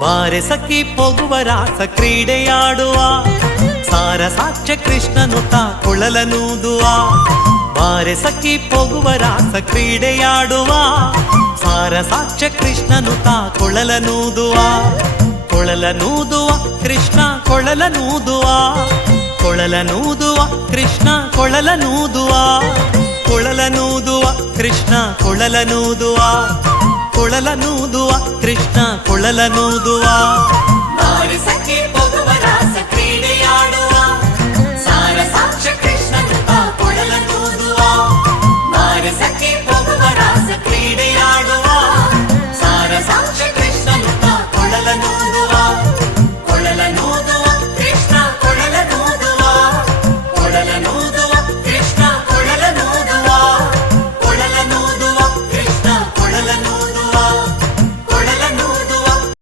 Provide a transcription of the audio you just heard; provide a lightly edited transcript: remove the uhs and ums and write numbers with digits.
ಬಾರೆ ಸಖಿ ಪೋಗುವ ರಾಸ ಕ್ರೀಡೆಯಾಡುವ ಸಾರ ಸಾಕ್ಷ್ಯ ಕೃಷ್ಣನು ತಾ ಕೊಳಲನೂದುವ ಬಾರೆ ಸಖಿ ಪೋಗುವ ರಾಸ ಕ್ರೀಡೆಯಾಡುವ ಸಾರ ಸಾಕ್ಷ್ಯ ಕೃಷ್ಣನು ತಾ ಕೊಳಲನೂದುವ ಕೊಳಲನೂದುವ ಕೃಷ್ಣ ಕೊಳಲನೂದುವ ಕೊಳಲನೂದುವ ಕೃಷ್ಣ ಕೊಳಲನೂದುವ ಕೊಳಲನೂದುವ ಕೃಷ್ಣ ಕೊಳಲನೂದುವ ಕೊಳಲನೂದುವ ಕೃಷ್ಣ ಕೊಳಲನೂದುವ ಬಾರೆ ಸಖಿ